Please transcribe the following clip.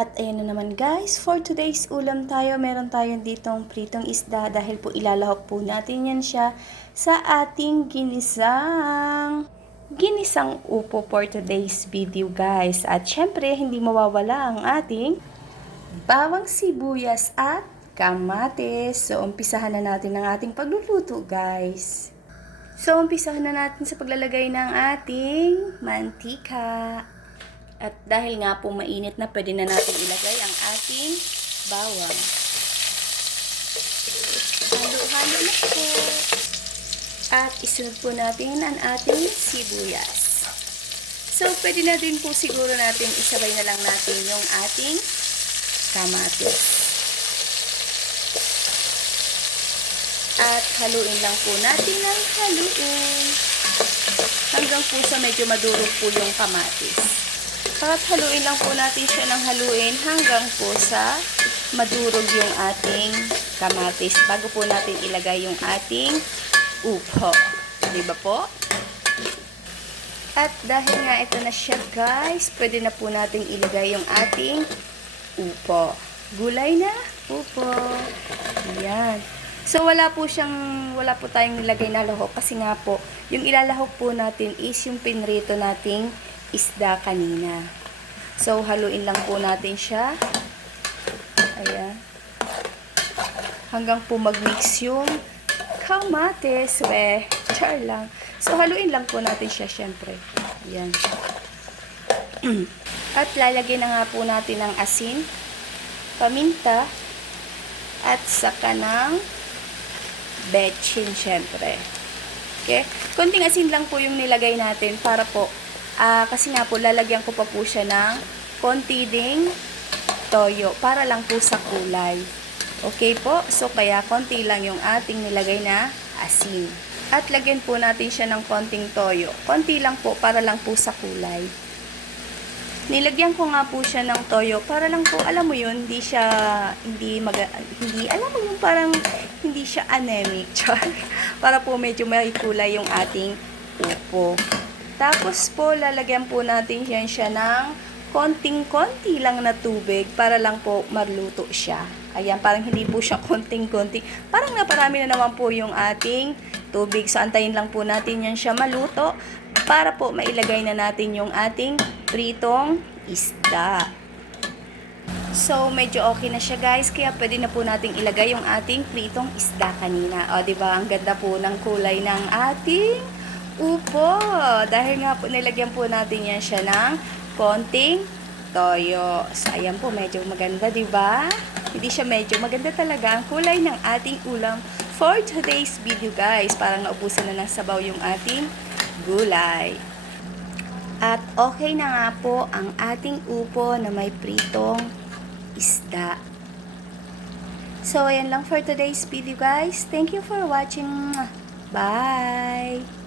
At ayan na naman guys, for today's ulam tayo, meron tayong ditong pritong isda dahil po ilalahok po natin yan siya sa ating ginisang upo for today's video guys. At syempre, hindi mawawala ang ating bawang sibuyas at kamatis. So, umpisahan na natin ang ating pagluluto guys. So, umpisahan na natin sa paglalagay ng ating mantika. At dahil nga po mainit na, pwede na natin ilagay ang ating bawang. Halo-halo na po. At isunod po natin ang ating sibuyas. So, pwede na din po siguro natin isabay na lang natin yung ating kamatis. At haluin lang po natin ng haluin. Hanggang po sa medyo madurog po yung kamatis. At haluin lang po natin siya ng haluin hanggang po sa madurog yung ating kamatis bago po natin ilagay yung ating upo. Diba po? At dahil nga ito na siya guys, pwede na po natin ilagay yung ating upo. Gulay na upo. Ayan. So wala po tayong nilagay na lahok kasi nga po, yung ilalahok po natin is yung pinrito nating isda kanina. So, haluin lang po natin siya. Ayan. Hanggang po mag-mix yung kamatis. Char lang. So, haluin lang po natin siya, syempre. Ayan. At lalagyan na nga po natin ng asin, paminta, at saka ng betchin, syempre. Okay? Konting asin lang po yung nilagay natin para po kasi nga po, lalagyan ko pa po siya ng konti ding toyo para lang po sa kulay. Okay po? So, kaya konti lang yung ating nilagay na asin. At lagyan po natin siya ng konting toyo. Konti lang po para lang po sa kulay. Nilagyan ko nga po siya ng toyo para lang po, alam mo yun, alam mo yun, parang hindi siya anemic. Para po medyo may kulay yung ating upo. Tapos po, lalagyan po natin siya ng konting-konti lang na tubig para lang po maluto siya. Ayan, parang hindi po siya konting-konti. Parang naparami na naman po yung ating tubig. So, antayin lang po natin yan siya maluto para po mailagay na natin yung ating pritong isda. So, medyo okay na siya guys. Kaya pwede na po nating ilagay yung ating pritong isda kanina. O, diba? Ang ganda po ng kulay ng ating upo. Dahil nga po, nilagyan po natin yan siya ng konting toyo. So, ayan po, medyo maganda, diba? Hindi siya medyo maganda talaga ang kulay ng ating ulam for today's video, guys. Parang naubusan na ng sabaw yung ating gulay. At okay na nga po ang ating upo na may pritong isda. So, ayan lang for today's video, guys. Thank you for watching. Bye!